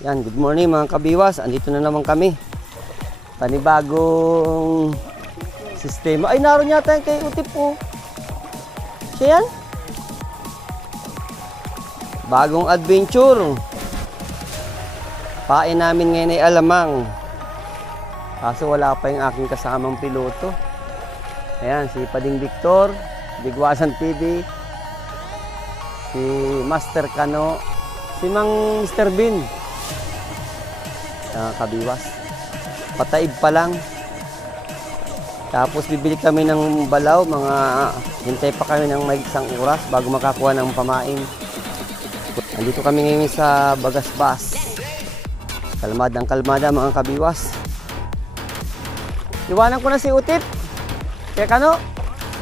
Yan, good morning mga kabiwas. Andito na naman kami. Panibagong sistema. Ay, naroon yata yung kay Utip po. Siya yan? Bagong adventure. Pain namin ngayon ay alamang. Kaso wala pa yung aking kasamang piloto. Ayan, si Pading Victor, Bigwasan TV, si Master Kano, si Mang Mr. Bean. Kabiwas. Pataib pa lang. Tapos bibili kami ng balaw, hintay pa kami ng may isang oras bago makakuha ng pamain. Andito kami ngayon sa Bagasbas. Kalmadang kalmada mga kabiwas. Iwanan ko na si Utip. Kaya Kano,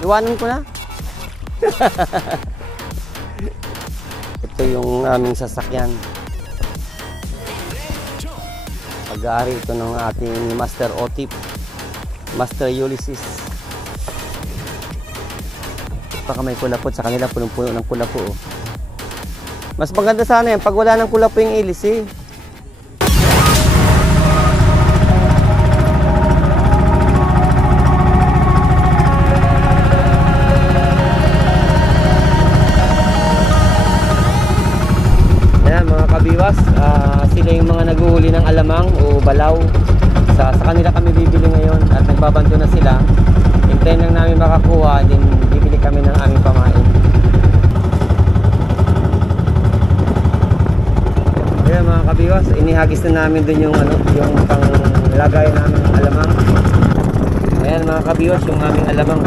iwanan ko na. Ito yung aming sasakyan. Pag-aari ito ng ating Master Otip, Master Ulysses. Baka may kulapot sa kanila, punong-puno ng kulapo. Oh. Mas maganda sana yan pag wala ng kulapo yung ilis eh. Sila yung mga naguhuli ng alamang o balaw. Sa kanila kami bibili ngayon at nagbabanto na sila. Hintayin lang namin makakuha, din bibili kami ng aming pamain. Ayan mga kabiwas, inihagis na namin dun yung yung panglagay namin ng alamang. Ayan mga kabiwas, yung aming alamang.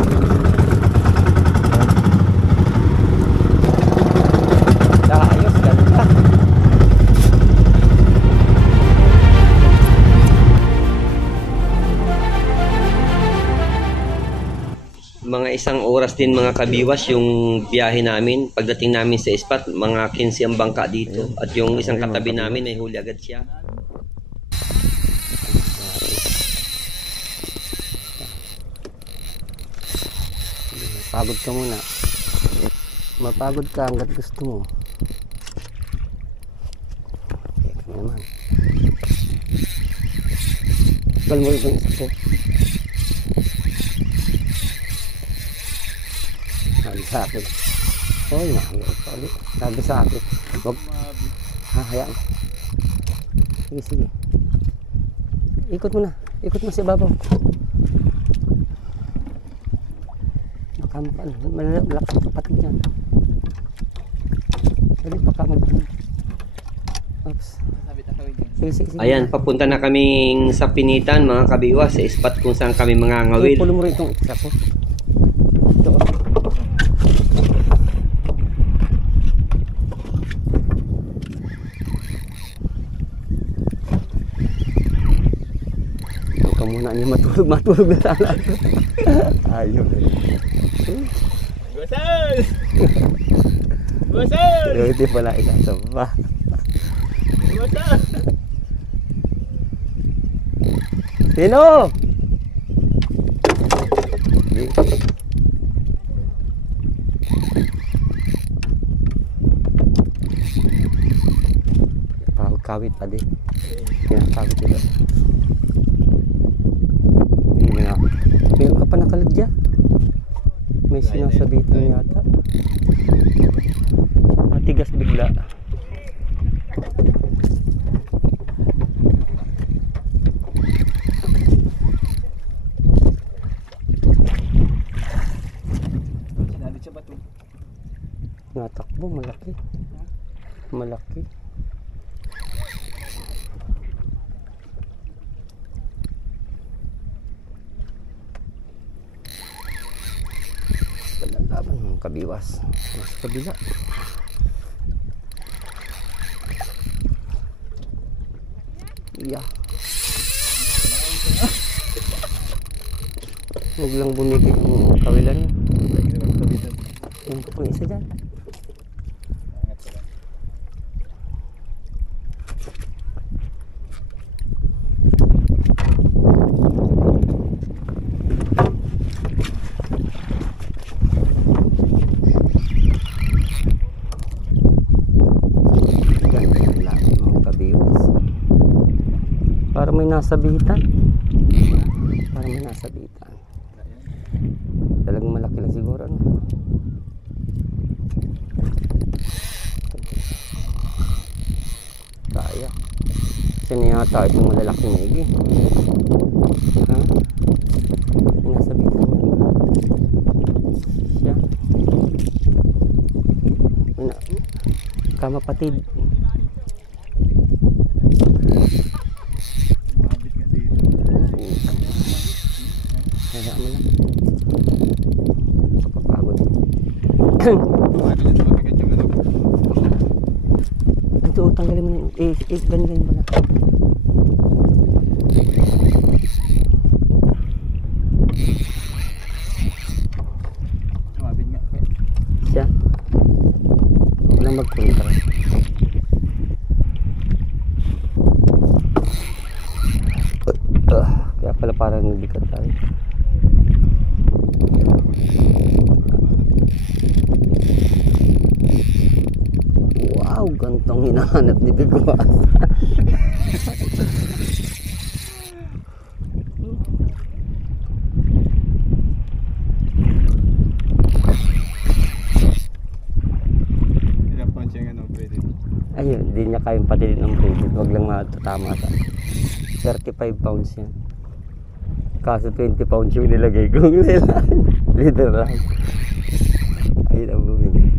Ayos, ganda. Mga isang oras din mga kabiwas yung biyahe namin. Pagdating namin sa spot, mga 15 ang bangka dito. At yung isang katabi namin ay huli agad siya. Mapagod ka muna. Mapagod ka hanggat gusto mo. Teka naman. Bal mo itong isa ko. Sabi sa akin. Oh, sabi sa akin. Wag. Hayaan. Sige, sige. Ikot mo na. Ikot mo si babaw. Baka malakas kapatid yan. Dali, baka oops. Sige, sige, sige. Ayan, papunta na kaming sa Pinitan mga kabiwas. Sa spot kung saan kami mga ngawil. Pulo mo rin itong isa ko. Ito. Muna niya matulog na sana. Ayun. Gosal! Gosal! Hindi pala isasamba. Gosal! Sino? Kawit pa din. Kawit ito. Meron ka pa nakaladya. May sinasabitan yata. Matigas bigla. Sinabit siya ba ito? Natakbo, malaki. Malaki. Laban ng kabiwas sa kabila. Yeah. Huwag lang bumigay yung kawilan niya. Yung pang isa dyan. Ganda yung laban mga kabiwas. Parang may nasabitan. Parang may nasabitan. Talagang malaki lang siguro, ano? Kaya. Kasi yata itong malalaki na igi. Ha? May nasabitan niya. Siya. Kamapatid. Mabit nga dito. Kaya mo lang. Kapapagod. Mabit na mabigat yung ano. Ito, tanggalin mo na. Ganyan pala. Mabit nga. Siya. Huwag lang magpunta. Kaya pala parang nagbigat tayo. Wow, gantong hinahanap ni Bigwas. Ilang pounds yung ano, pwede. Ayun, hindi niya kayang patilin ng braided. Huwag lang matatama sa 35 pounds yan. Kaso 20 pounds yung nilagay ko. Literal. Ayun ang bumili.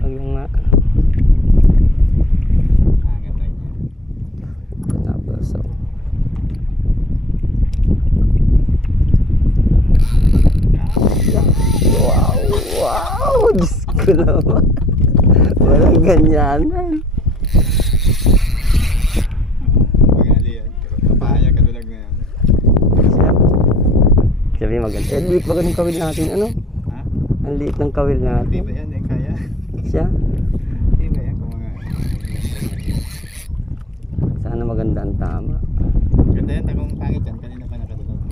Huwag lang nga. Angat tayo niya. Ito na so. Wow, wow. Diyos ko naman. Walang ganyanan. Magali yan. Kapahaya kadulag na yan. Sabi maganda. Ang liit ba ng kawil natin? Ano? Ha? Ang liit ng kawil Di natin. ba yan eh? Kaya? Siya? Di ba yan? Kung mga... Sana maganda ang tama. Ganda yan. Takong pangit yan. Kanina pa nakadulag.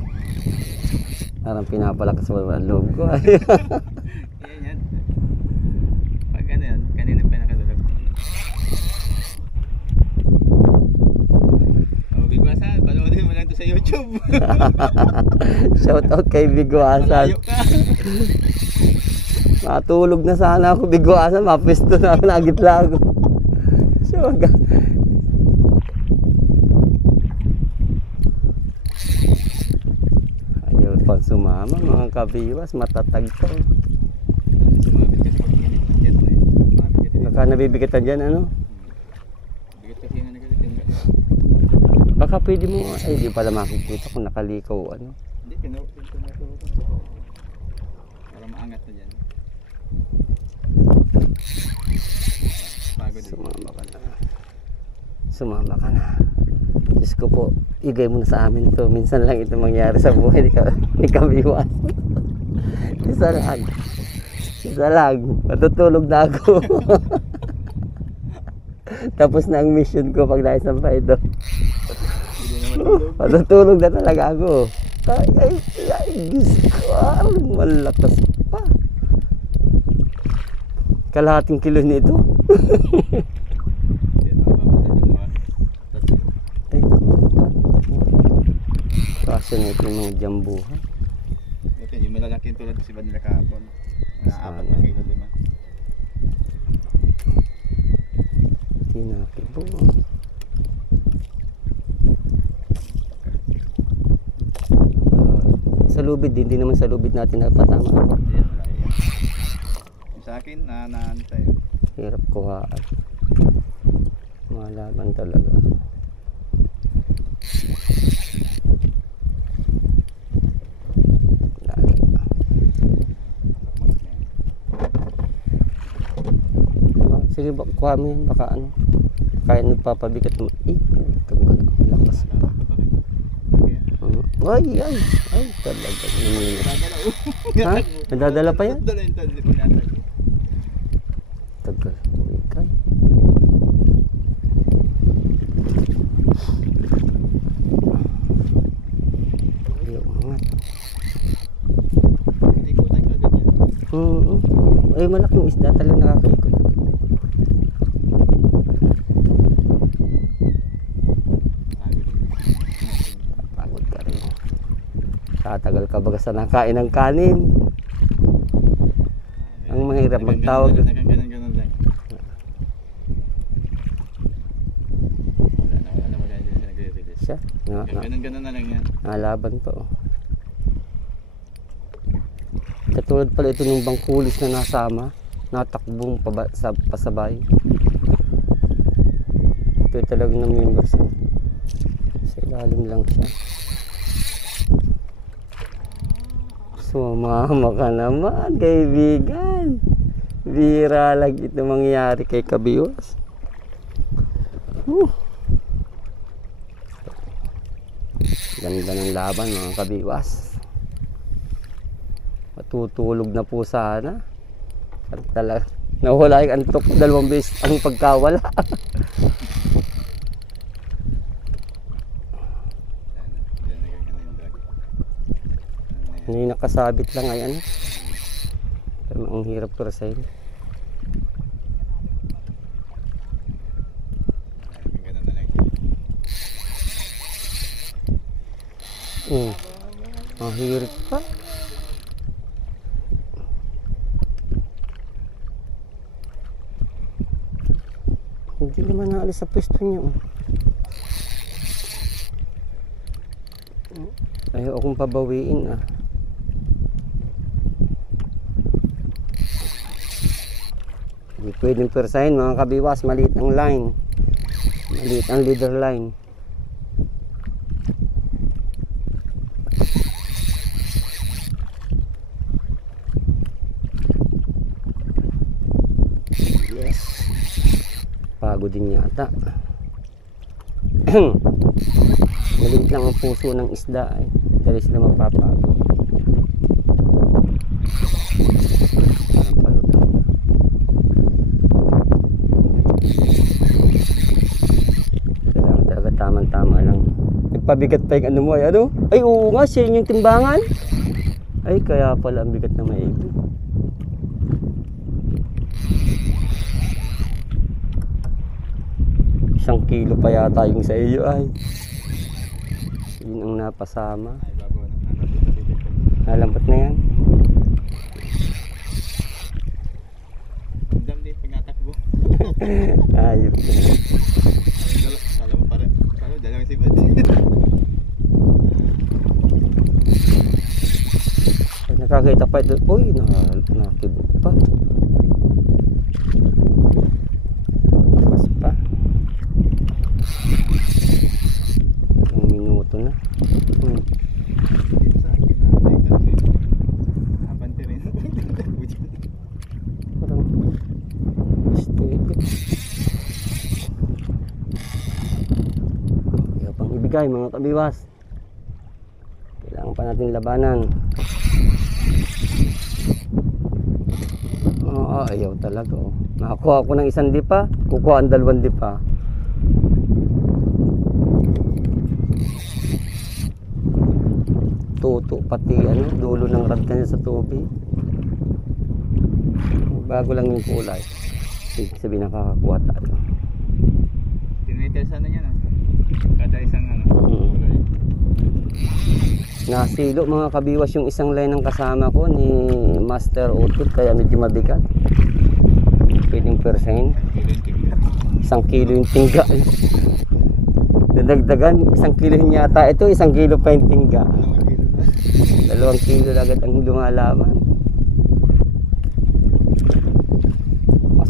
Parang pinapalakas mo ang loob ko. Yan yan. Pag ano yan, kanina pa nakadulag. Oh, Bigwasan, panoodin mo lang to sa YouTube. Shout out kay Bigwasan. Malayo ka. Matulog na sana ako Bigwasan. Mapisto na ako. Nagitla ako. So, ayaw pang sumama mga kabiwas. Matatag to. Sumabit kasi pag init. Yan na yun. Sumabit kasi. Baka nabibigatan dyan ano. Bigat kasi nga nagkakatingga. Baka pwede mo. Ay di pala makikita kung nakalikaw ano. Hindi, pinautin na ito. Para maangat na dyan. Pagod eh. Sumama ka na. Sumama ka na. Diyos ko po, igay mo na sa amin to. Minsan lang ito mangyari sa buhay ni Kabiwas. Isa lang. Isa lang. Matutulog na ako. Tapos na ang mission ko pag naisampay ito. Hindi naman tulog. Matutulog na talaga ako. Ay, Diyos ko. Malakas pa. Kalahating kilo nito. Yan, mababa na dun naman. Ay, kaso na ito yung mga jambuhan. Ito, yung malalaking tulad kasi ba nila kahapon? Mga 4 na kilo, di ba? Tinakibo. Sa lubid din, hindi naman sa lubid natin napatama. Yan, wala yan. Yung sa akin, naano tayo. Hirap kuhaan. Malaban talaga. Lali. Sige, kuha mo yan. Baka ano. Kaya nagpapabigat mo. Lakas pa. Ay, ay. Ay, talaga. Ha? Nadadala pa yan? Nadadala yung tansi pag natag. Tagal. Ikay. Ayaw mga. Ikutan ka agad yan. Ay, malaking isda talagang nakakaikot. Pagod. Tatagal ka baga sa nakain ng kanin. Ang mahirap magtawag. Ganun lang. Wala na din siya nagre-release. Siya. Ganun na lang yan. Nalaban to. Katulad pala ito ng bangkulis na nasama. Natakbong pasabay. Ito talagang na members. Sa ilalim lang siya. Sumama ka naman, kaibigan. Bira lang ito mangyayari kay Kabiwas. Ganda ng laban mga Kabiwas. Matutulog na po sana. At talaga, nawala yung antok 2 beses ang pagkawala. Ano yung nakasabit lang ay ano. Pero ang hirap ko rasayin. Ganun na lang yan. Ang hirap pa. Hindi naman naalis sa pwesto niya. Ayaw akong pabawiin ah. Hindi pwedeng persahin mga Kabiwas, maliit ang line. Maliit ang leader line. Yes. Pagod din yata. Maliit lang ang puso ng isda ay. Dali sila mapapagod. Parang palutang. Kailangan talaga tamang-tama lang. Nagpabigat pa yung ano mo ay ano? Ay oo nga, siya yung timbangan. Ay kaya pala ang bigat na maigi. Isang kilo pa yata yung sa iyo ay. Yun ang napasama. Ay, babaw na. Nalambot na yan. Ang dam din pag natakbo. Ayop na. Alam mo, parang dalawang sibad. Pag nakakita pa ito, uy, nakakibog pa. Tapos pa. Ang minuto na. Dito sa akin na nagtatlo. Abante rin. Takbo dyan. Parang steady. Kaya pang ibigay mga Kabiwas. Kailangan pa natin labanan. Ayaw talaga oh. Nakakuha ako ng 1 dipa, kukuha ang 2 dipa. Tuto pati ano, dulo ng rad kanya sa tubig. Bago lang yung kulay. Ibig sabihin nakakakuha tayo. Tinritel sana niya na. Kada isang ano. Nasilo mga Kabiwas yung isang line ng kasama ko ni Master Otit kaya medyo mabigat. Pwedeng persahin. 1 kilo yung tingga. Dadagdagan, 1 kilo yata ito, 1 kilo pa yung tingga. 2 kilo agad ang lumalaman.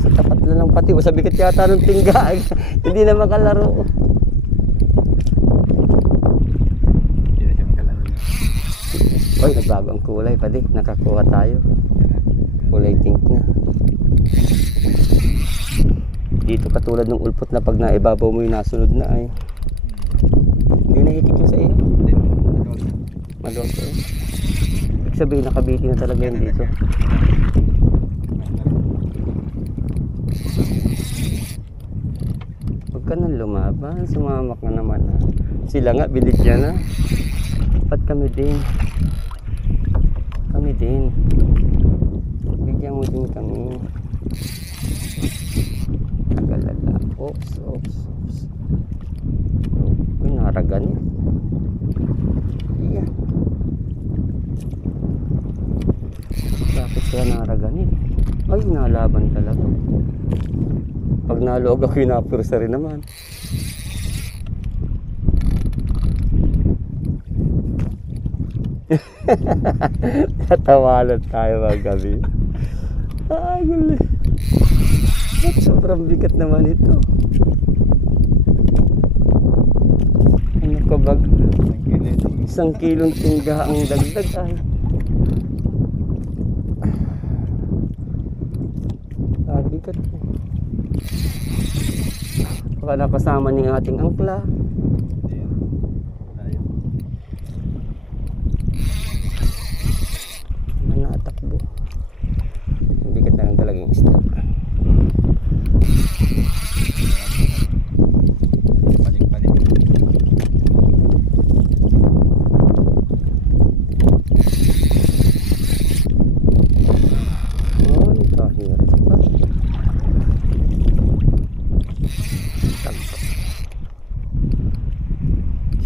Sa tapat na lang pati, sa bigat yata ng tingga. Hindi na makalaro. Oy, nagbago ang kulay pa di. Nakakuha tayo. Kulay pink na. Dito katulad ng ulpot na pag naibabaw mo yung nasunod na ay. Hindi na hitik yung sa iyo. Maluwag to. Ibig sabihin nakabiti na talaga yun dito. Huwag ka nang lumaban. Sumamak na naman. Sila nga binigyan na. Ba't kami din? Kami din. Bigyan mo din kami. Tagalala. Oops, oops, oops. Uy, naragan eh. Yeah. Ay, nalaban talaga. Pag nalog ako, pinapursa rin naman. Tatawanan tayo mga gabi. Ay, guli. Ba't sobrang bigat naman ito? Ano ka ba? Isang kilong tingga ang dagdag ay. Bigat po. Baka nakasama ng ating angkla. Manatakbo. Bigat na lang talaga yung isda. Paling-paling. Ay, kahirap pa.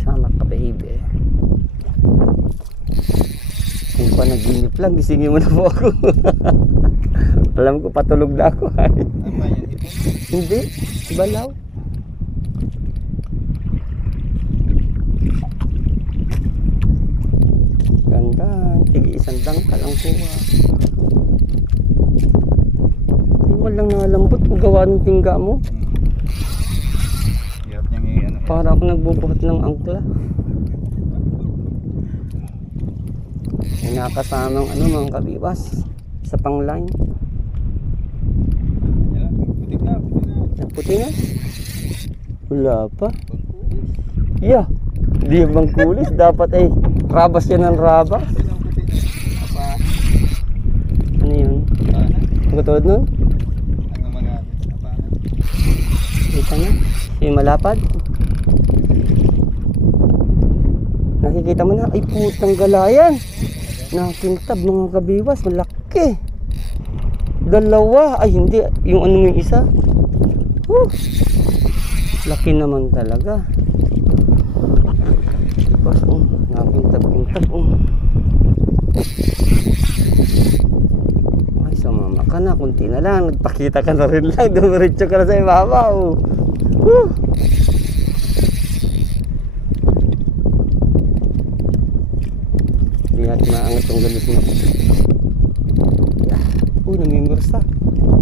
Sama ka baby. Kung panaginip lang, gisingin mo na po ako. Alam ko patulog na ako. Apa yan ito? Hindi, balaw. Ganda, tig isang dangkal ang kuha. Hindi mo lang nalambot kung gawa ng tingga mo. Hirap niyang i-ano. Para ako nagbubuhat ng angkla. May nakasamang ano mga kabiwas sa pangline. Yan, putik na, putik na. Nagputi na? Wala pa. Yeah. Hindi bang kulis. Dapat ay rabas yan ng rabas. Putik na, putik na. Apa? Ano yun? Apahan? Ang katulad nun? Ano man natin? Apahan? Kita na. Yung malapad. Nakikita mo na. Ay putang galayan. Nakintab mga kabiwas. Malaki. Dalawa. Ay hindi. Yung ano mo yung isa. Laki naman talaga. Bas, nakintab-kintab. Ay, sumama ka na. Kunti na lang. Nagpakita ka na rin lang. Dumiretso ka na sa ibabaw. Hindi natin maangat yung galis mo. Namimursa.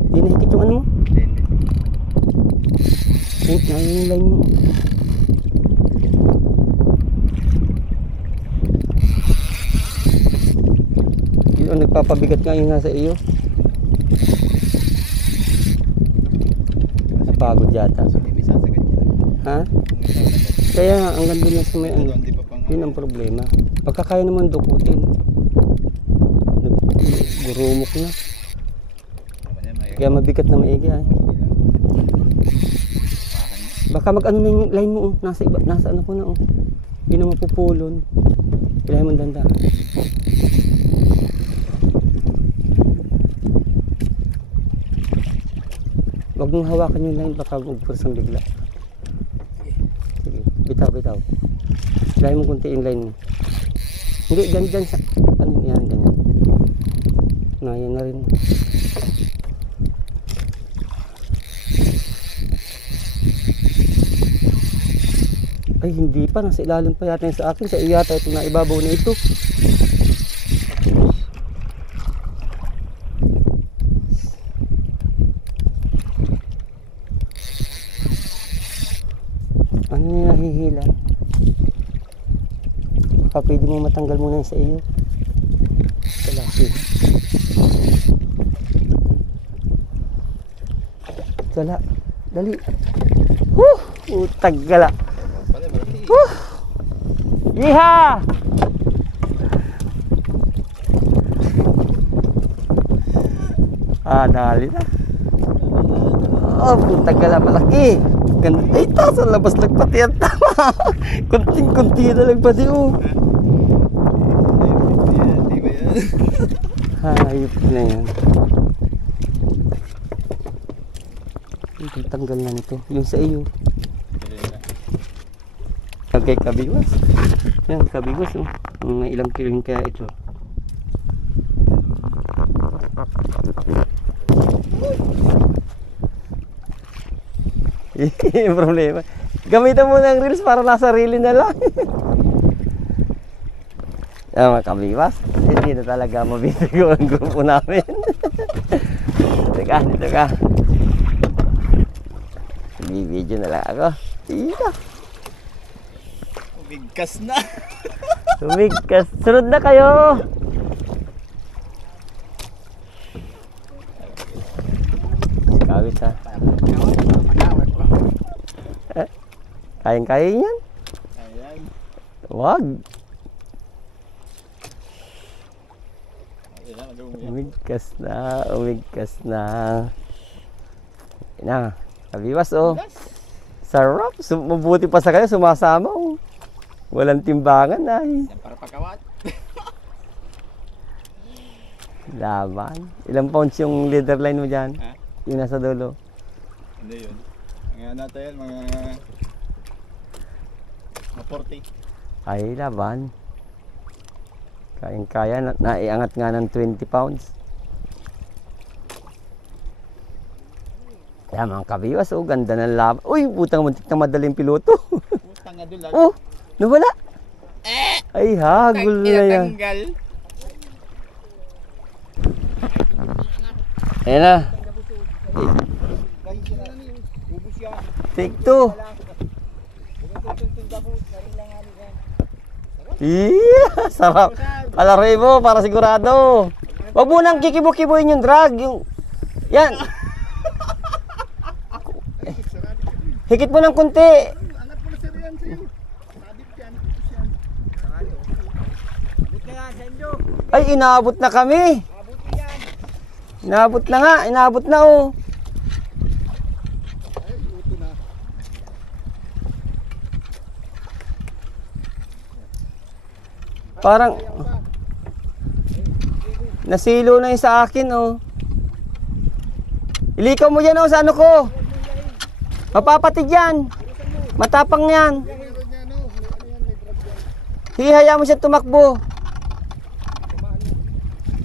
Hindi nakikita yung ano mo. Hindi. Yung line mo. Yung nagpapabigat nga yung nasa iyo. Napagod yata. Hindi sasagad yan. Ha? Hindi sasagad. Kaya ang ganda lang sa may ano. Hindi pa pang... Yun ang problema. Pagka kaya naman dukutin. Gurumok na. Kaya mabigat na maigi ay. Baka mag ano na yung line mo oh. Nasa iba, nasa ano ko na oh. Hindi na mapupulon. Kailangan mo danda. Huwag mong hawakan yung line baka magpursang bigla. Sige, bitaw, bitaw. Kailangan mo kunti yung line mo. Hindi, dyan sa... Ano yan, ganyan. Yan na rin. Ay, hindi pa. Nasa ilalim pa yata yung sa akin. Sa iyo yata ito na ibabaw na ito. Ano yung nahihila? Baka pwede mo matanggal muna yung sa iyo. Kalasi. Gala. Dali. Utag gala. Yiha! Dali na. Oh, putang gala malaki. Ganda. Ay, sa labas lang pati yan. Tama. Kunting-kunti na lang pati oh. Hindi ba yan? Hayop na yan. Tanggal na nito. Yung sa iyo. Okay, kabiwas. Yan, kabiwas oh. Mga ilang kilo kaya ito. Yung problema. Gamitan mo ng reels para nasa reel na lang. Yan mga kabiwas. Hindi na talaga mabibigo ang grupo namin. Dito ka. Bibidyo na lang ako. Dito. Bigkas na. Tumigkas. Sunod na kayo. Kawis ha. Kayang-kaya yan. Ayan. Wag. Ayan, madumi. Umigkas na. Umigkas na. Yan na. Kabiwas oh. Sarap. Mabuti pa sa kayo. Sumasama oh. Walang timbangan ay. Yan para pagkawat. Laban. Ilang pounds yung leader line mo dyan? Ha? Yung nasa dulo. Ano yun? Mga natin, mga 40. Ay, laban. Kayang-kaya. Naiangat nga ng 20 pounds. Kaya mga kabiwas, oh, ganda ng laban. Uy, putang muntik na madaling piloto. Putang nga doon lang. Oh, nawala. Ay, hagul na yan. Tanggal. Ayan na. Take two. Yeah, sarap. Palaroy mo para sigurado. Wag mo nang kikibo-kiboyin yung drag. Yung... Yan. Hikit mo ng kunti. Angat mo na sir yan sir. Sabit yan. Abot na yan, Senjo. Ay, inaabot na kami. Abot na yan. Inaabot na nga. Inaabot na oh. Ay, uto na. Parang nasilo na yung sa akin oh. Ilikaw mo yan oh sa ano ko. Mapapatid yan. Matapang yan. Meron niya no. Ano yan, may drop yan. Sige, hayaan mo siya tumakbo.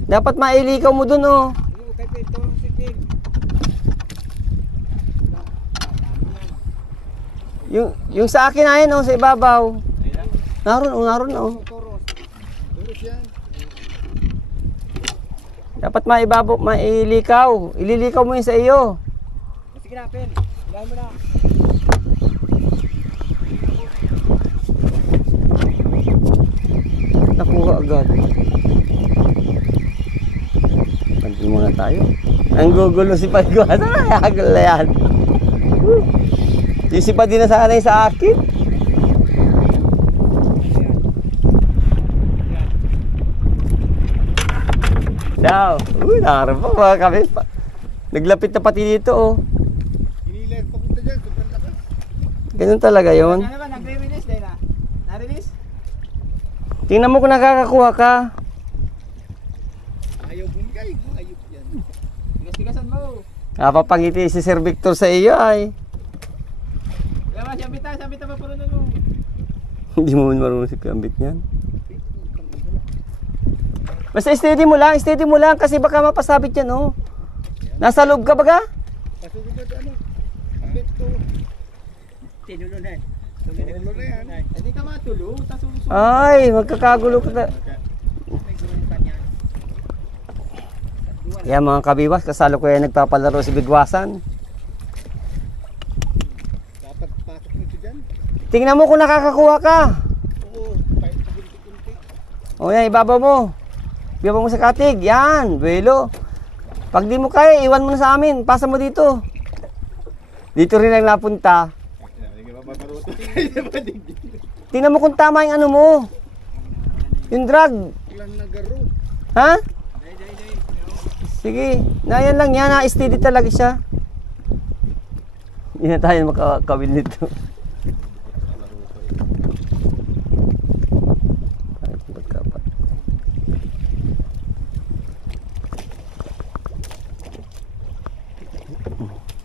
Dapat mailikaw mo dun oh. Ano, kahit ito ang sipin. Yung sa akin ayun oh, sa ibabaw. Ayan. Naroon oh, naroon oh. Toros. Toros yan. Dapat maibabaw, mailikaw. Ililikaw mo yun sa iyo. Sige na, Pen. Ilahin mo na. Nakuha agad. Pantin muna tayo. Ang gugulo si Pagwa. Saan na hagol na yan? Yung si Pag di na sanay sa akin. Daw. Uy, nakarap pa mga kami. Naglapit na pati dito oh. Inilag papunta dyan. Sobrang lakas. Ganun talaga yun. Ano ba? Nag-release din na? Na-release? Tingnan mo kung nakakakuha ka. Ayaw bumigay. Ayop yan. Tigas-tigasan mo. Napapangiti si Sir Victor sa iyo ay. Kaya siyambita pa puro nun mo. Hindi mo marunong si Kambit niyan. Basta steady mo lang kasi baka mapasabit yan oh. Nasa loob ka baga? Pasugod na ano? Ambit to. Tinulo na. Tinulo na yan. Hindi ka matulo. Ay, magkakagulo ka. Yan mga kabiwas, kasalo ko yan nagpapalaro si Bigwasan. Dapat pasok nito dyan. Tingnan mo kung nakakakuha ka. Oo. Kahit kunti-kunti. O yan, ibabaw mo. Ibabaw mo sa katig. Yan, buwelo. Pag di mo kaya, iwan mo na sa amin. Pasa mo dito. Dito rin ang napunta. Hindi ba maruto? Tingnan mo kung tama yung ano mo. Yung drag. Ilang nagaro. Ha? Sige. Yan lang yan. Na-steady talaga siya. Hindi na tayo makakawil nito.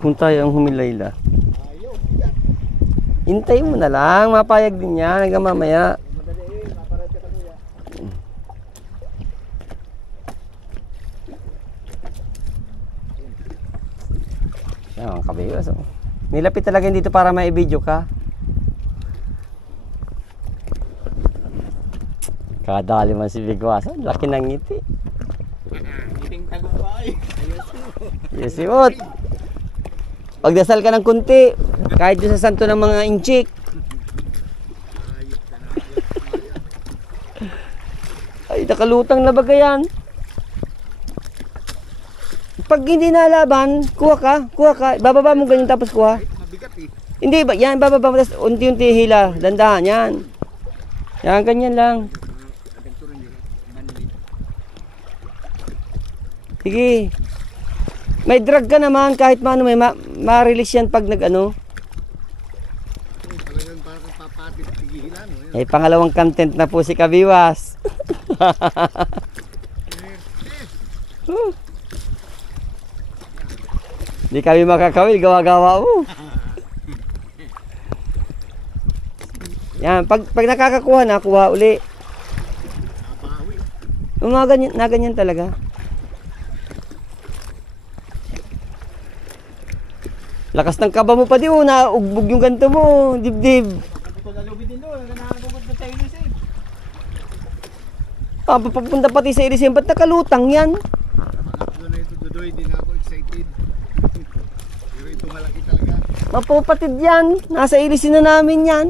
Kung tayo ang humilayla. Ayaw. Bigat. Hintayin mo na lang. Mapayag din yan. Hanggang mamaya. Madali eh. Maparad ka kuya. Ang kabiwas. Oh. Nilapit talaga yun dito para mai-video ka. Kadali man si Bigwasan. Laki ng ngiti. Ngiting tagumpay. Yes, Siot. Pagdasal ka ng kunti. Kahit doon sa santo ng mga inchik. Ay, nakalutang na ba yan? Pag hindi nalaban, kuha ka. Bababa mo ganyan tapos kuha. Mabigat eh. Hindi ba, yan, bababa mo, tapos unti-unti hila, dandahan, yan. Yan, ganyan lang. Sige. May drag ka naman, kahit maano, may ma-release yan pag nag-ano. Talagang parang papapit at tigilan. Ay, pangalawang content na po si Kabiwas. Di kami makakawil, gawa-gawa mo. Yan, pag nakakakuha na, kuha uli. Na ganyan talaga. Lakas ng kaba mo pa di, naugbog yung ganto mo, dibdib. Papunta pati sa Elysium, ba't nakalutang yan? Doon na ito, Dudoy, di na ako excited. Pero ito malaki talaga. Mapupatid yan, nasa Elysium na namin yan.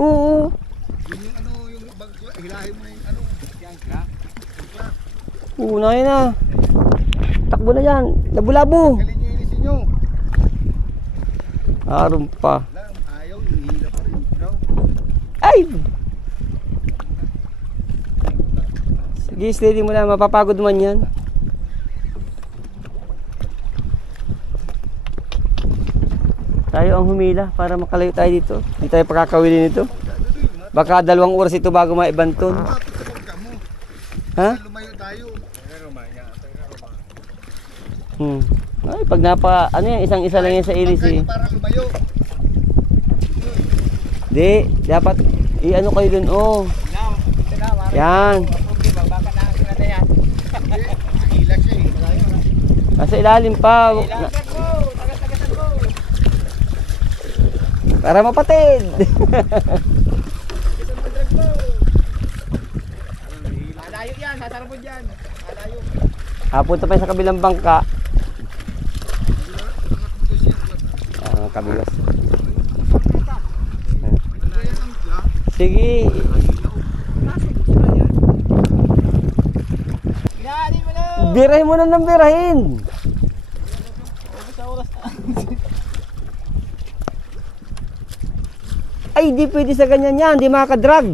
Oo. Yun yung ano, yung hilahin mo na yung ano. Yung angkla. Oo, na yun na. Takbo na yan, labo-labo. Galing nyo ilisin nyo. Aron pa. Ayaw, hihila pa rin. No? Ay! Sige, steady mo lang, mapapagod man yan. Tayo ang humila para makalayo tayo dito. Hindi tayo pakakawili nito. Baka 2 oras ito bago maibanton. Tapos sa pagka mo. Ha? Lumayo tayo. Ay, pag ano yan, isang-isa lang yan sa ilis eh. Para lumayo. Di, dapat i-ano kayo dun, oh. Yan. Hila siya eh. Nasa ilalim pa. Para mapatid. Malayo yan, sasarapod yan. Malayo. Punta pa sa kabilang bangka. Kabilas. Sige. Birahin mo na ng birahin. Ay, di pwede sa ganyan yan. Di makakadrag.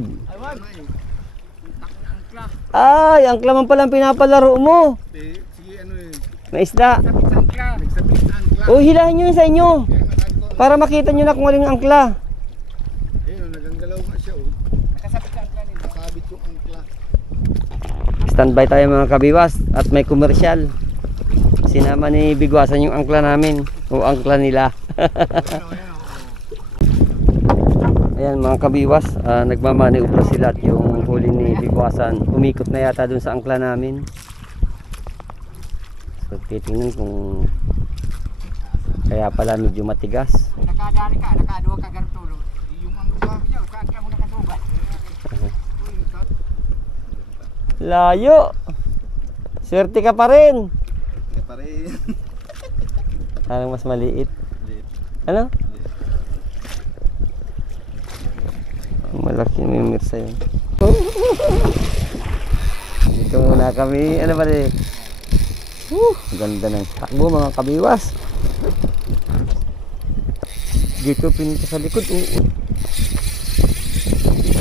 Ay, ang klaman palang pinapalaro mo. Sige, ano eh. May isda. Nagsabit sa angkla. O, hilahin nyo yun sa inyo. Para makita nyo na kung aling angkla. Ayun, naganggalaw nga siya oh. Nakasabit sa angkla nila. Nakasabit yung angkla. Standby tayo mga kabiwas. At may komersyal. Sinama ni Bigwasan yung angkla namin. O angkla nila. Ayan mga kabiwas, nagmamaniubra sila at yung huli ni Bigwasan umikot na yata dun sa angkla namin. So titingnan kung kaya pala medyo matigas. Nakadali ka, nakaduwa ka gartulo. Yung angkla niya, angkla mo nakasubat. Layo. Swerte ka pa rin. Kaya pa rin. Parang mas maliit. Ano? Malaki na yung mirsa yun. Dito muna kami. Ano ba rin? Ganda ng takbo mga kabiwas. Dito pinita sa likod.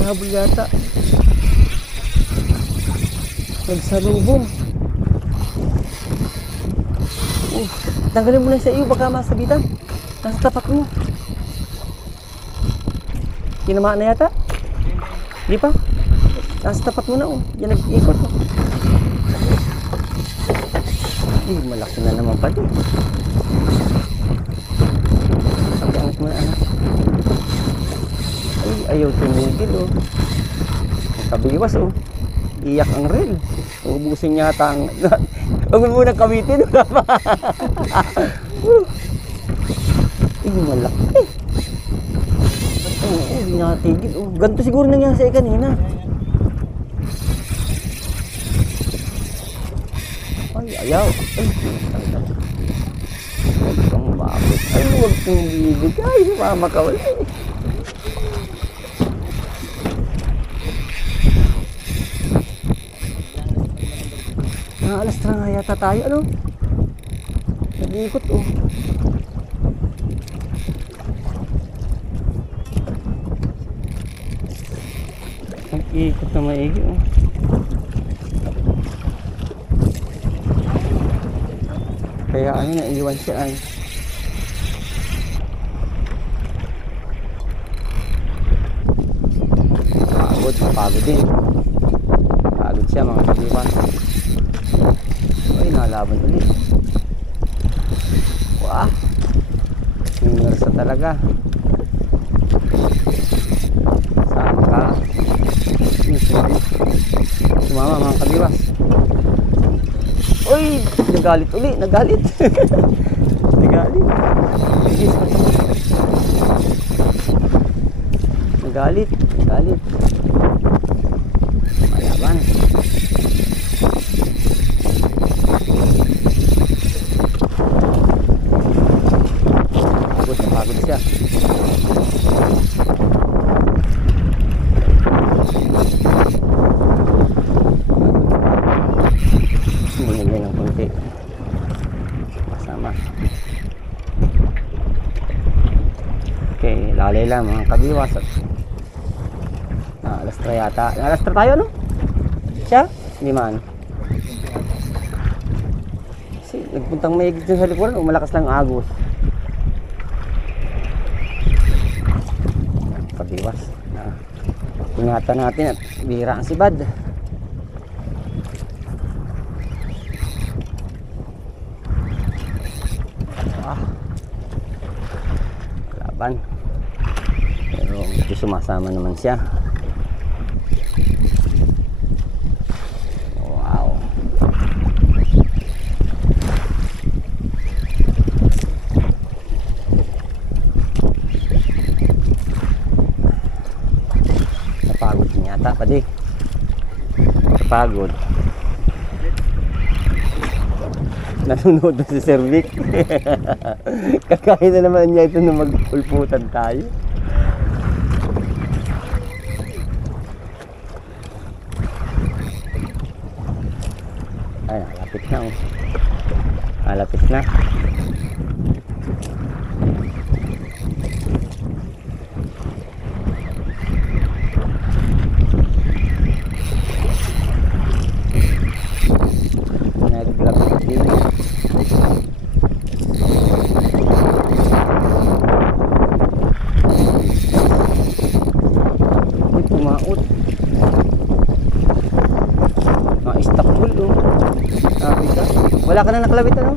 Habol yata. Nagsalubong. Tanggalin mo na sa iyo. Baka masabitan. Nasa tapat mo. Tinamaan na yata? Di pa? Nasa tapat mo na oh. Yan nag-ikot oh. Malaki na naman pa din. Ang angat mo na anak. Ay, ayaw tumigil oh. Ang kabiwas oh. Iyak ang reel. Ubusin niya ata ang... Huwag mo muna kamitin. Ay, malaki. Oo, hindi nakatigil. Oh, ganito siguro nangyari sa'yo kanina. Ay, ayaw. Ay, huwag kang bakit. Ay, huwag kang bibigay. Mama ka ulit. Alas 3 nga yata tayo, ano? Nag-iikot, oh. Nag-iikot na maigi, oh. Kaya ano, naiwan siya ay. Pagod din. Pagod siya mga kaibigan. Ay, nalaban ulit. Wah, sinersa talaga. Sama ka. Sumama mga kabiwas. Uy, nagalit uli, nagalit. Nagalit. Nagalit, nagalit. Malaban. Pagod siya. Bumili ng konti. Masama. Okay, lalay lang mga kabiwas. Alas 3 yata. Alas 3 tayo, no? Siya? Hindi man. Kasi nagpuntang may higit sa likuran, malakas lang agos. Kabiwas. Ingatan natin at bihira ang sibad. Laban. Pero medyo sumasama naman siya. Wow. Napagod din yata pati. Napagod. Nanonood na si Sir Vic. Kakain na naman niya ito na magpulputan tayo. Ay, malapit na, oh. Malapit na. Nag-grab din. Uy, pumaot. Istakbul, oh. Wala ka na nakalawit, ano?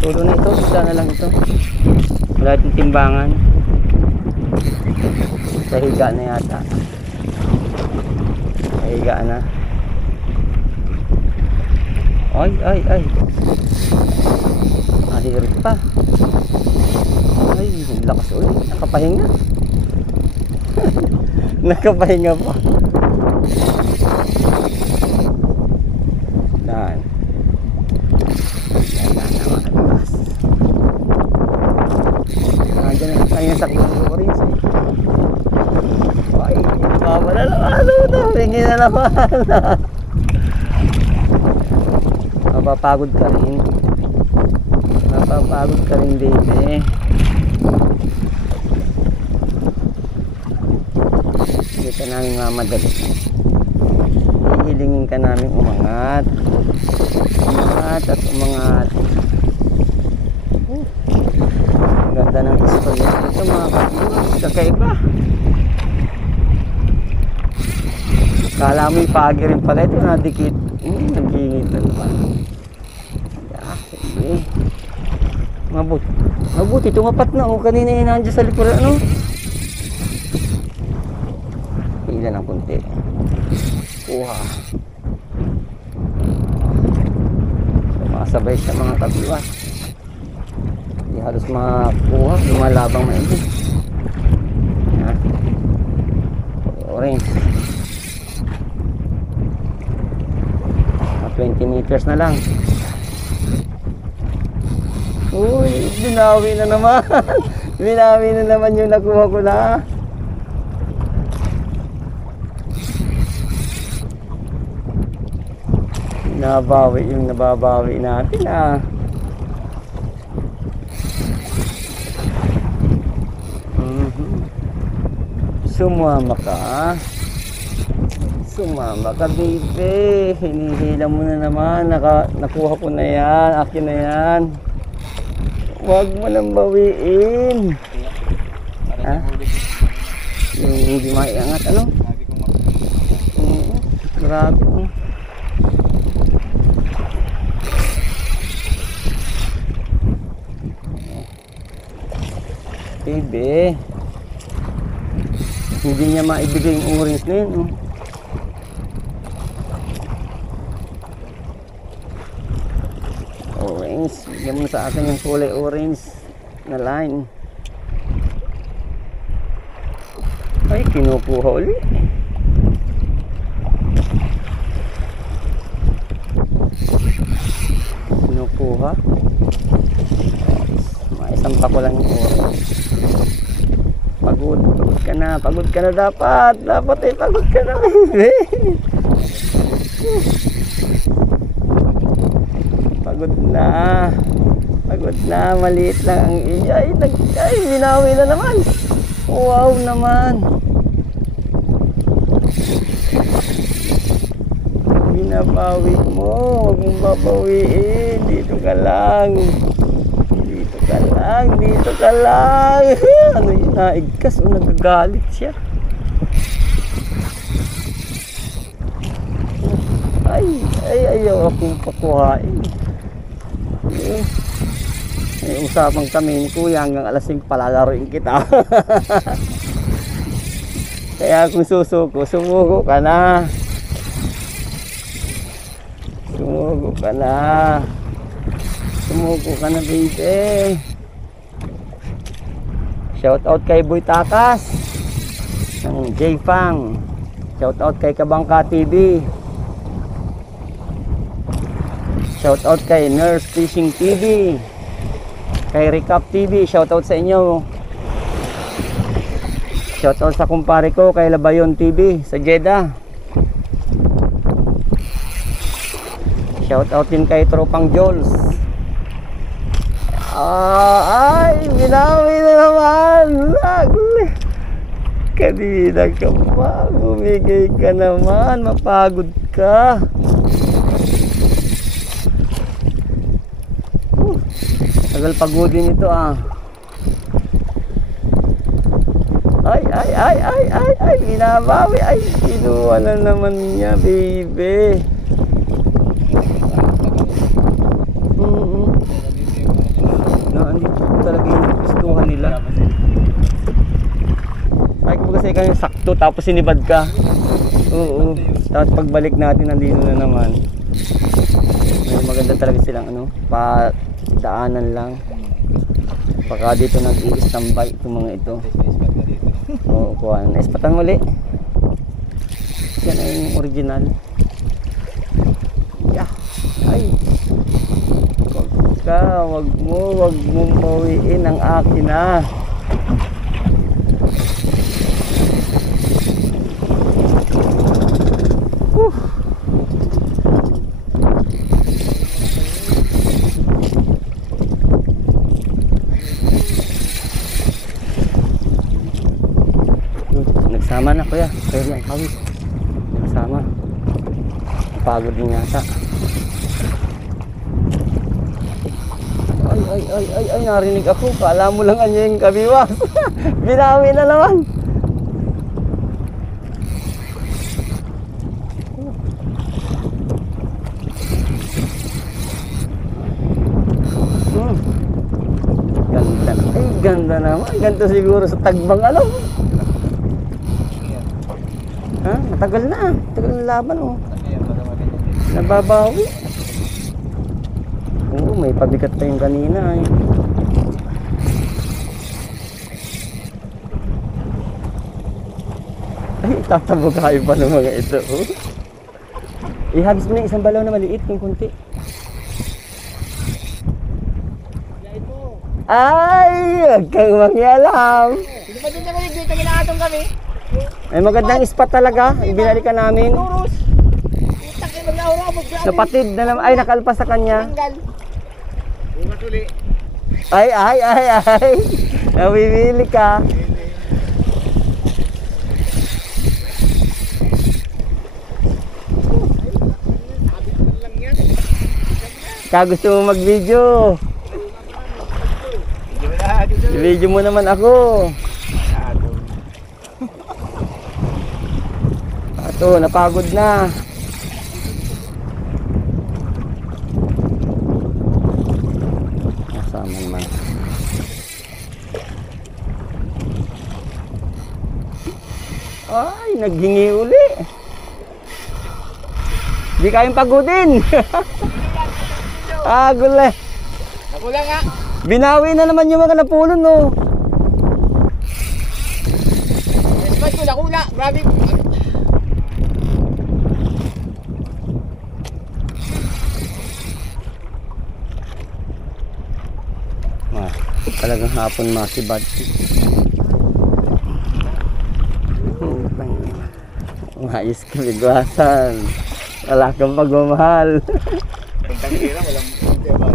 Solo na ito, isa na lang ito. Wala itong timbangan. Sa higa na yata. Sa higa na. Ay, ay, ay. Nahirit pa. Ay, lakas ulit. Nakapahinga. Nakapahinga pa. Dan. Nandiyan na tayo sa Corinthians. Ay, baba na naman. Tingin na naman. Mapapagod ka rin. Mapapagod ka rin din eh. Hindi ka namin mamadali. Hihilingin ka namin umangat. Umangat at umangat. Ganda ng istorya. Ito mga kapatid, kakaiba. Kala mo yung pagi rin pala. Ito nadikit. Naghingitan pa. Sige. Mabuti. Tumapat na. O, kanina yung nandiyan sa likuran. Ano? Hila ng kunti. Kuha. Sumasabay siya mga kabiwas. Hindi halos Tapos makuha, lumalabang maigi. Yan. Orange. 20 meters na lang. Uy, binawi na naman. Binawi na naman yung nakuha ko na. Nabawi yung nababawi natin ah. Sumama ka. Sumama ka, baby. Hinihila mo na naman. Nakuha ko na yan. Akin na yan. Huwag mo nang bawiin. Ha? Yung hindi maiangat, ano? Grabe. Baby. Hindi niya maibigay yung orange na yun. Orange. Bigyan mo sa akin yung kulay orange na line. Ay, kinukuha ulit. Kinukuha. Maisampa ko lang yung orange. Pagod ka na dapat. Dapat eh, pagod ka na, baby. Pagod na, maliit lang ang iya. Ay, binawi na naman. Wow naman. Binabawi mo, huwag mong babawiin. Dito ka lang. Ano yun, naigkas o nagagalit siya. Ayaw akong pakuhain. May usapan kami ni Kuya hanggang alas 5 palalaroin kita. Kaya kung susuko, sumuko ka na. Sumuko ka na, baby. Shout out kay Boy Takas ng J-Fang. Shout out kay Kabangka TV. Shout out kay Nurse Fishing TV. Kay Recap TV, shout out sa inyo. Shout out sa kumpare ko kay Labayon TV sa Jeddah. Shout out din kay Tropang Jols. Ay, binawi na naman. Kanina ka pa, bumigay ka naman, mapagod ka. Tagal pagodin ito ah. Ay, binabawi. Ay, kinuha na naman niya, baby. Andito talaga yung gustuhan nila. Ay, kung kasi kanya sakto tapos sinibad ka. Oo. Tapos pagbalik natin nandito na naman. May maganda talaga silang daanan lang. Baka dito nag-i-standby itong mga ito. Oo, kuha na. Ispatan uli. Yan ay yung original. Yeah. Ay. Wag mo bawiin ang akin na. Nagsama na kuya, kaya lang kawis. Nagsama. Pagod din yata. Ay, narinig ako. Kala mo lang anya yung kabiwas. Binawi na naman. Ganda. Ay, ganda naman. Ganda siguro sa tagbang Ha? Matagal na. Matagal na laban Nababawi. Oo, may pabigat pa yung kanina Ay, tatabugayo pa ng mga ito. Oh. Ihabis mo na isang balaw na maliit, yung kunti. Ay, wag kang makialam. Hindi pa din kami dito, kinaatong kami. Ay, magandang spot talaga. Ibinalikan namin. Turus. Utak kayo mag-aurabot. Napatid na naman. Ay, nakalpas sa kanya. Tanggal. Bunga tuli. Ay. Nawimili ka. Gusto mo mag-video? I-video mo naman ako. Ato, napagod na. Nasama naman. Ay, naghingi uli. Di kayang pagodin. Gulay. Nakulang nga. Binawi na naman yung mga napulon, no. Ba't ko nakula? Grabe. Talagang hapon makibad. Maayos ka bigwasan. Wala kang pagmamahal. Pagtang hira, walang diba?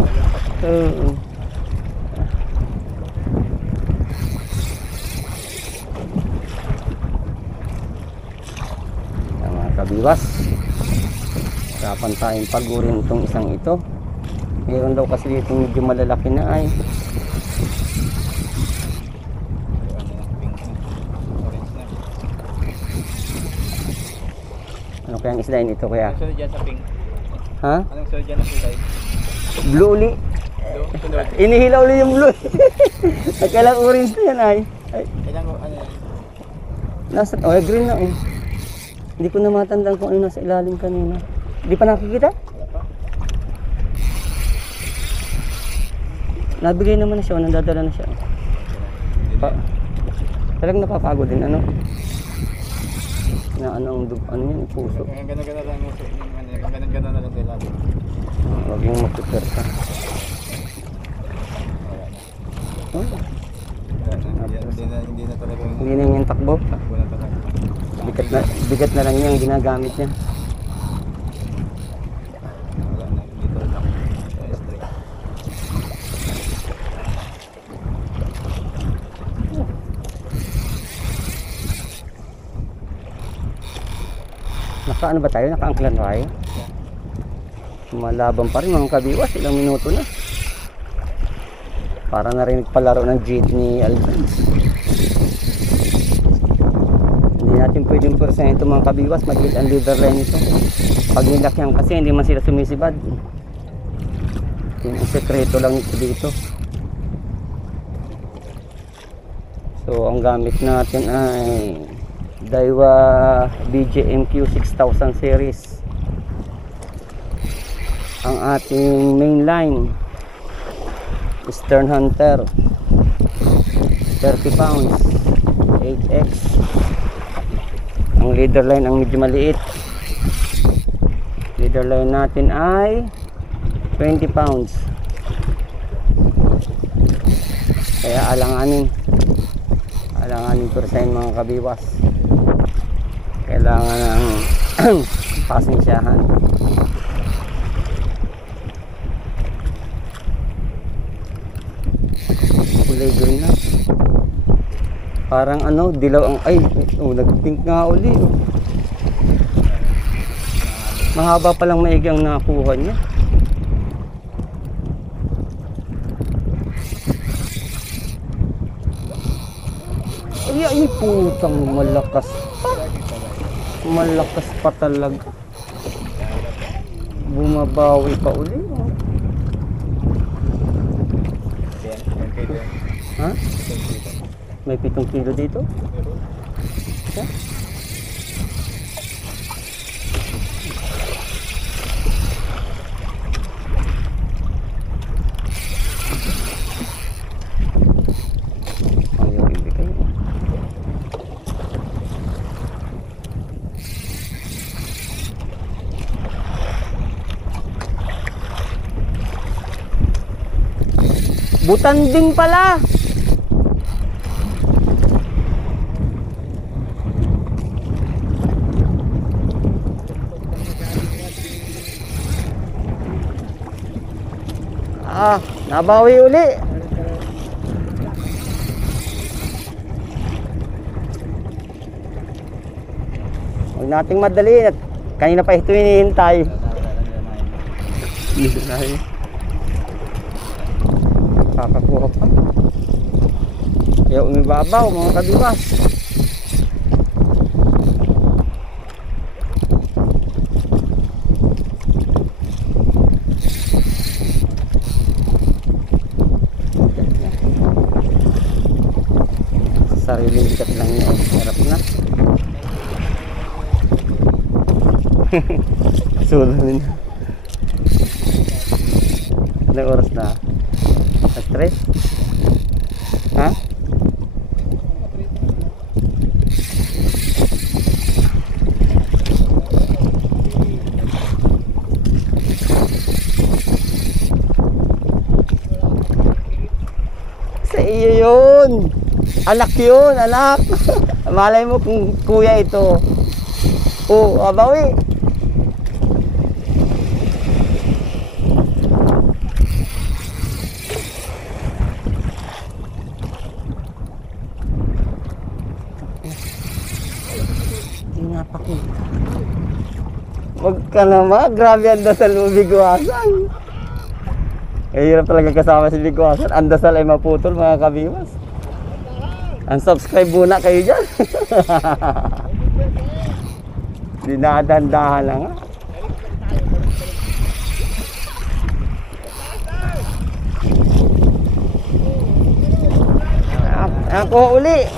Mga kabiwas, harapan tayong pagurin itong isang ito. Meron daw kasi dito medyo malalaki na ay. Ano kayang isda ito kaya? Anong sunod dyan sa pink? Ha? Anong sunod dyan na kulay? Blue uli. Sunod. Inihilaw uli yung blue. Nagkailang orange na yan ay. Kailan ko, ano yan? Nasa, green na oh. Hindi ko na matandaan kung ano nasa ilalim kanina. Hindi pa nakikita? Wala pa. Nabigay naman na siya, nandadala na siya. Talagang napapagod din, ano? Na ano yan, puso. Ang ganda-ganda lang mo. Ang ganda-ganda na lang sa ilalim. Huwag yung magpupersa. Oh, Hindi na talaga. hindi na yung takbo. Takbo na talaga. Bigat na lang niya ang ginagamit niya. Wala na. Dito lang. Straight. Naka-ano ba tayo? Naka-angklan tayo? Malaban pa rin mga kabiwas. Ilang minuto na. Para narinig palaro ng jet ni Alvins. Hindi natin pwedeng persen ito mga kabiwas. Mag-hit ang leader line ito. Pag nilakyan kasi hindi man sila sumisibad. Yung sekreto lang ito dito. So ang gamit natin ay Daiwa BJMQ 6000 series. Ang ating main line Stern Hunter 30 pounds 8X. Ang leader line ang medyo maliit. Leader line natin ay 20 pounds. Kaya alanganin persen mga kabiwas. Kailangan ng pasensyahan. Kulay green na. Parang ano, dilaw ang nag-pink nga uli. Oh. Mahaba pa lang maigi ang nakuha niya. Ay, putang malakas pa. Malakas pa talaga. Bumabawi pa uli. Oh. Ha? May 7 kilo dito? Siya? Ayaw ibigay. Butanding pala. Nabawi uli. Huwag nating madali. Kanina pa ito hinihintay. Dito na rin. Kakakuha pa. Kaya umibabaw mga kabiwas. Sariling bigat lang yun. Harap na. Sulamin. Anong oras na? At 3? Ha? Sa iyo yun. Anak yun, anak. Malay mo kung kuya ito. Oh, abawi. Hindi napakita. Huwag ka naman. Grabe ang dasal mo, bigwasan. Hirap talaga kasama si bigwasan. Ang dasal ay maputol, mga kabiwas. Unsubscribe muna kayo dyan. Dinadandahan lang nga. Ako uli.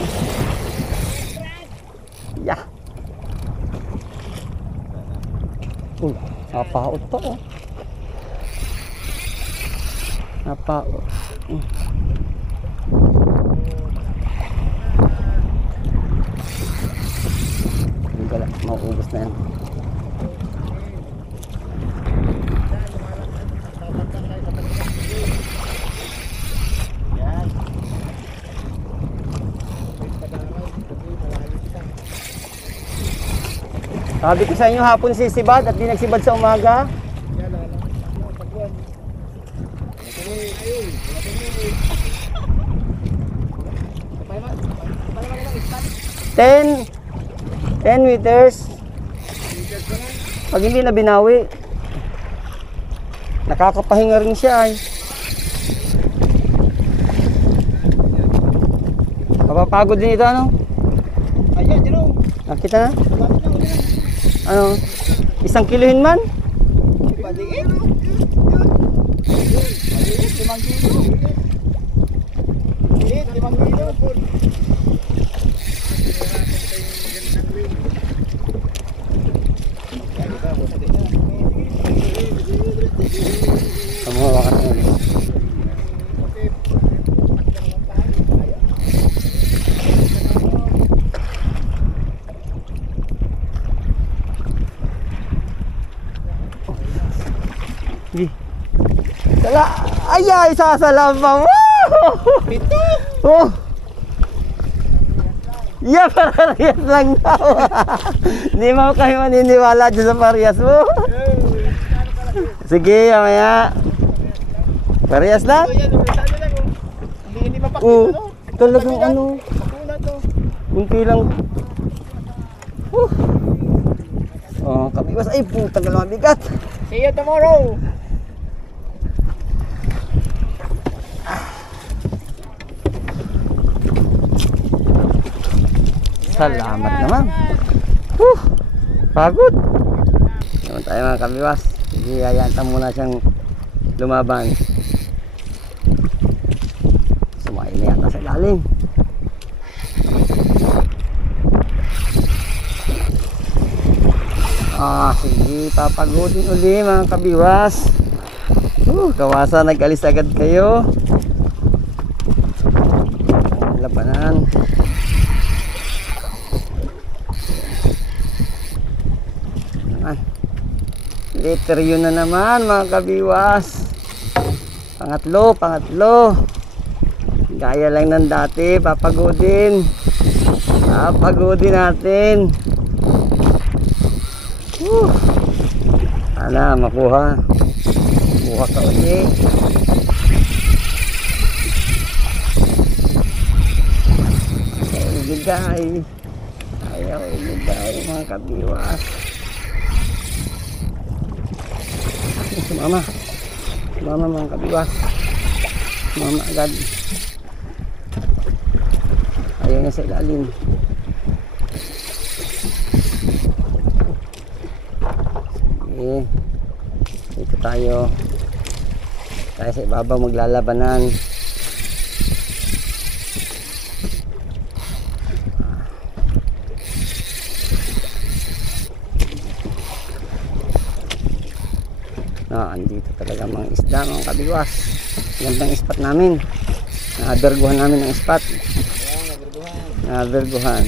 Yeah. Napaot to. Napaot. Wala, mauubos na yan. Sabi ko sa inyo hapon sisibad at di nagsibad sa umaga. 10 meters. Pag hindi na binawi, nakakapahinga rin siya ay. Kapapagod din ito, ano? Ayan, dito. Nakita na? Ano? 1 kilohin man? Maliit. Maliit, 5 kilo. Maliit, 5 kilo. Kamuha ka na. Sala, ay, sasalama mo. Pito. Oh. Yeah, parehas lang daw. Hindi mo kayo maniniwala dyan sa parehas mo. Sige, mamaya. Parehas lang? Hindi mapakita, no? Talagang ano. Pakuna to. Unti lang. Oh, kabiwas. Ay, putang ka bigat. See you tomorrow. Salamat naman. Pagod. Naman tayo mga kabiwas. Hiyayanta muna siyang lumaban. Sumayin na yata sa ilalim. Sige, papagodin uli mga kabiwas. Kawasa, nag-alis agad kayo. Labanan. Letter yun na naman mga kabiwas. Pangatlo. Gaya lang ng dati, papagodin. Papagodin natin. Sana makuha. Makuha ka ulit. Ayaw ibigay. Ayaw ibigay mga kabiwas. Sumama. Sumama mga kabiwas. Sumama agad. Ayaw niya sa ilalim. Sige. Dito tayo. Tayo sa ibabaw maglalabanan. Andito talaga mga isda mga kabiwas. Gandang spot namin. Naberguhan namin ang spot. Naberguhan.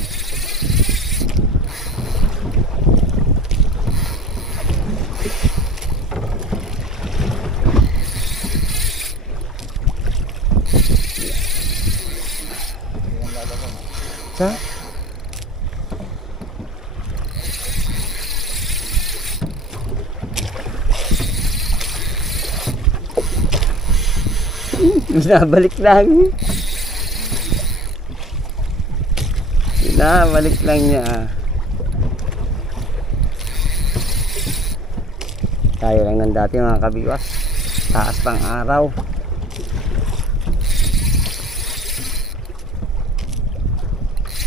Sa? Binabalik lang. Binabalik lang niya. Tayo lang ng dati mga kabiwas. Taas pang araw.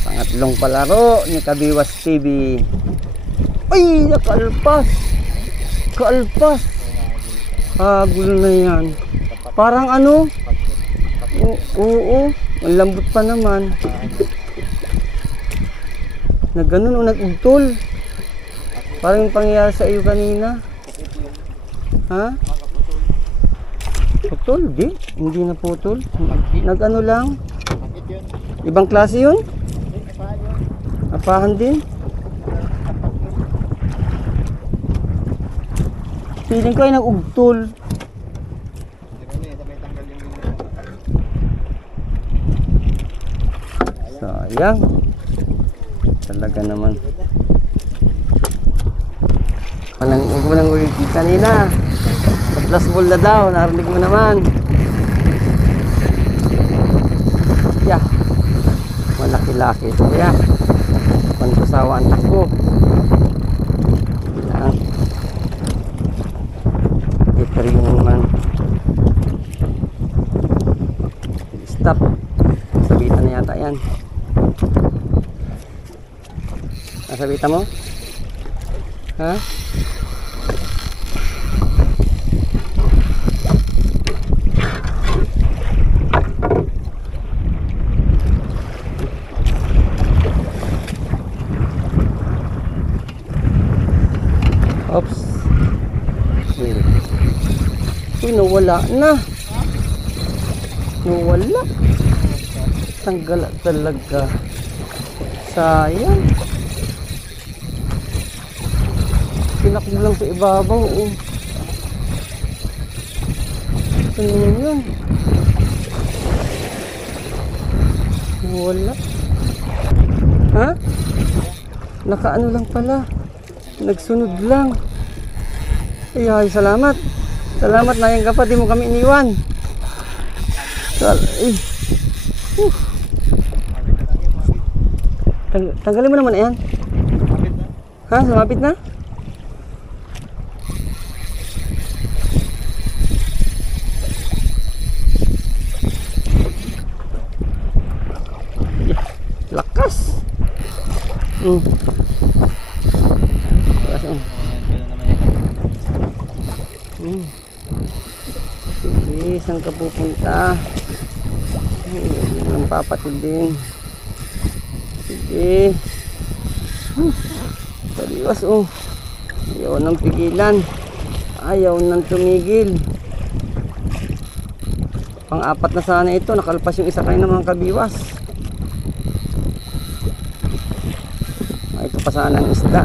Pangatlong palaro ni Kabiwas TV. Ay, nakalpas. Kalpas. Gulo na yan. Parang ano? Oo, ang lambot pa naman. Na ganun o nag-ugtol. Parang yung pangyayari sa iyo kanina. Ha? Putol? Hindi na putol. Nag-ano lang? Ibang klase yun? Apahan din? Feeling ko ay nag-ugtol. Sayang. Talaga naman. Walang ulit kanina. Plus ball na daw. Narinig mo naman. Yeah. Malaki-laki ito. Yeah. Pantusawa ang takbo. Lang. Ito rin naman. Stop. Sabitan na yata yan. Nasabitan mo? Ha? Oops. Uy, nawala na. Nawala. Tanggal talaga. Sayang. Pinakbo lang sa ibabaw. Oh. Ano yun? Nawala. Ha? Nakaano lang pala. Nagsunod lang. Ay, salamat. Salamat na yung kapatid, di mo kami iniwan. Tanggalin mo naman yan. Ha? Sumapit na? Lakas. Sige, saan ka pupunta? Ang papatid din. Sige. Serious oh. Ayaw nang pigilan. Ayaw nang tumigil. Pang-apat na sana ito. Nakalpas yung isa kayo ng mga kabiwas. Ito pa sana ang isda.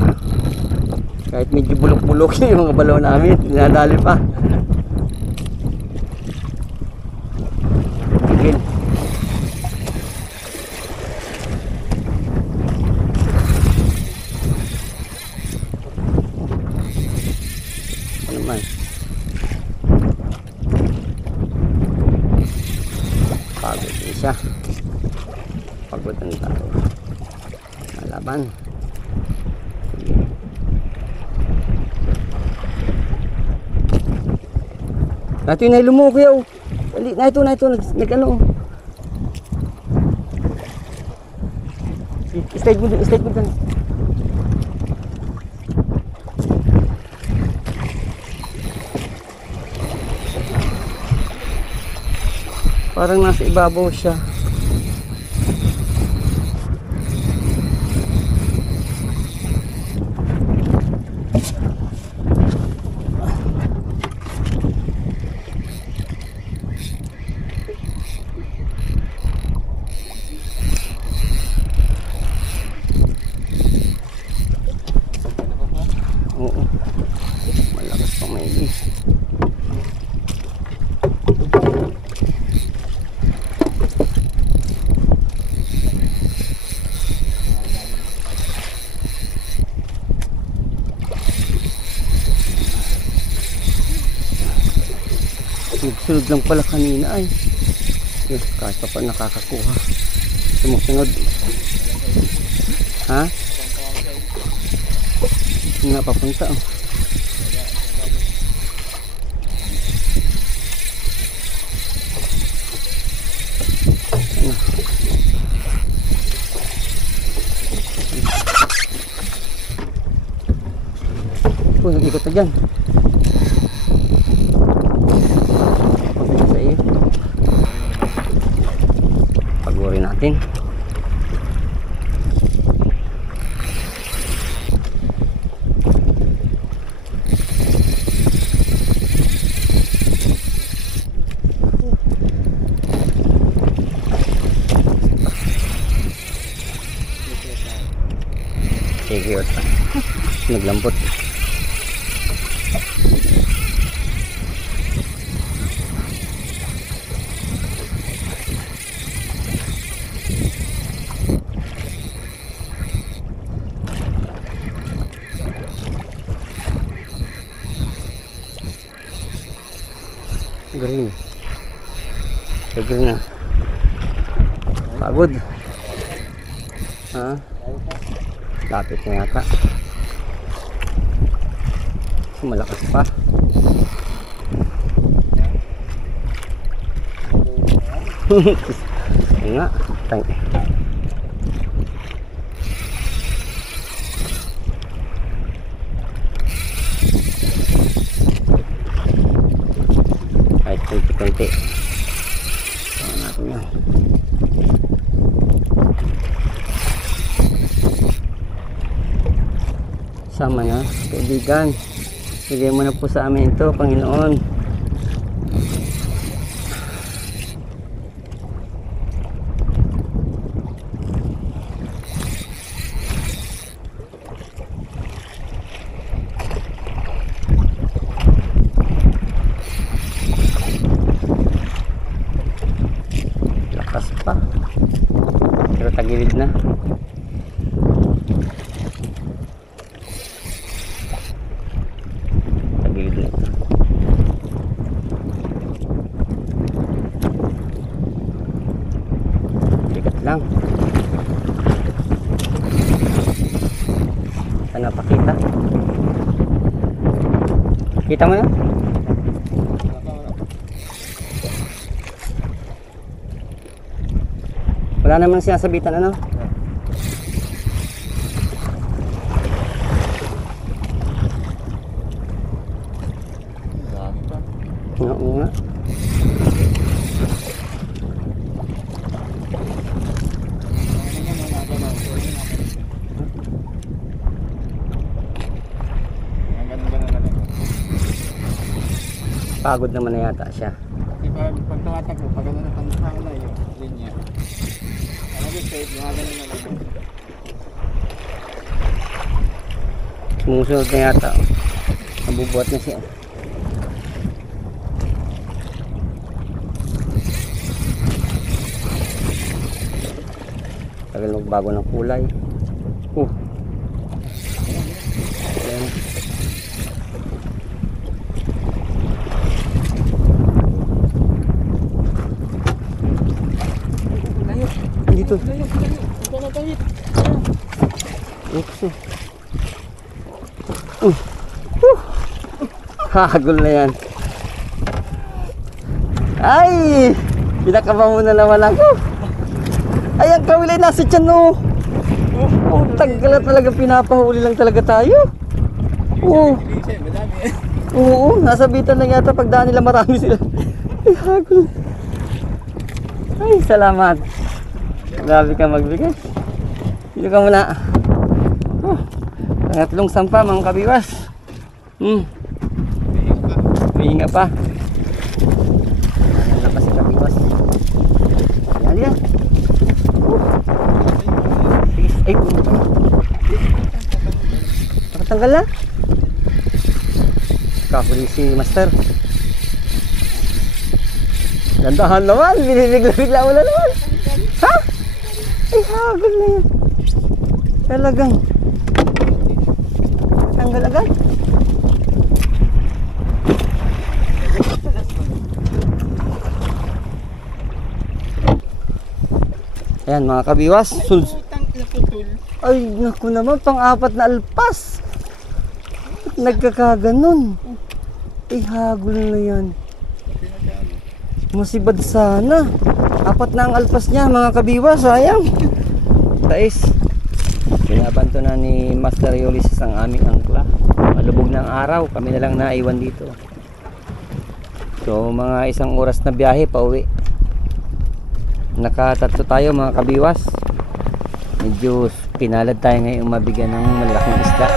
Kahit medyo bulok-bulok yung mga balaw namin. Dinadali pa. Tigil. laban. Nato yung nailo mo kuya. Dali, na ito. Nag-ano. Slide mo dun. Parang nasa ibabaw siya. Oo. Malakas pang may ilis. Nagsunod lang pala kanina ay. Yes, kahit pa nakakakuha. Sumusunod. Ha? Hindi nga papunta. Oh. Ano? Nag-ikot na dyan. Pagurin natin. Sige, naglambot. Green. Green na. Pagod. Ha? Lapit na yata. Malakas pa. Nga. Thank you. Kahit konti-konti. Saan natin yan. Sama na, kaibigan. Bigay mo na po sa amin ito, Panginoon. Lakas pa. Pero tagilid na. Lang. Saan napakita? Kita mo na? Wala naman sinasabitan ano? Oo nga. Pagod naman na yata siya. Pag tumatakbo, pag ano na pangkakala yung linya. Ano ba straight, mga ganun na lang. Sumusunod na yata. Nabubuhat na siya. Tagal magbago ng kulay. Ayan. Dito. Oops. Hagol na yan. Ay! Pinakaba mo na naman ako. Ay, ang kawil ay nasa tiyan, no. Oh, tagal na talaga, pinapahuli lang talaga tayo. Oo. Oo, nasa bitan lang yata pagdaan nila, marami sila. Ay, hagol. Ay, salamat. Grabe ka magbigay. Dito ka muna. Oh, pangatlong sampa mga kabiwas. May pa. Ayan na pa si kabiwas. Ayan yan. Ay, nakatanggal na. Kahuli si Master. Gandahan naman, binibigla-bigla mo na naman. Ha? Ay, hagol na yan. Talagang tanggal agad. Ayan mga kabiwas. Ay, naku naman, pang-apat na alpas. Nagkakaganon. Ay, hagol na yan. Masibad sana. Apat na ang alpas niya mga kabiwas, sayang. Guys, binabanto na ni Master Ulysses ang aming angkla. Malubog ng araw, kami na lang naiwan dito. So mga isang oras na biyahe pa uwi. Nakatatlo tayo mga kabiwas. Medyo pinalad tayo ngayon mabigyan ng malaking isda.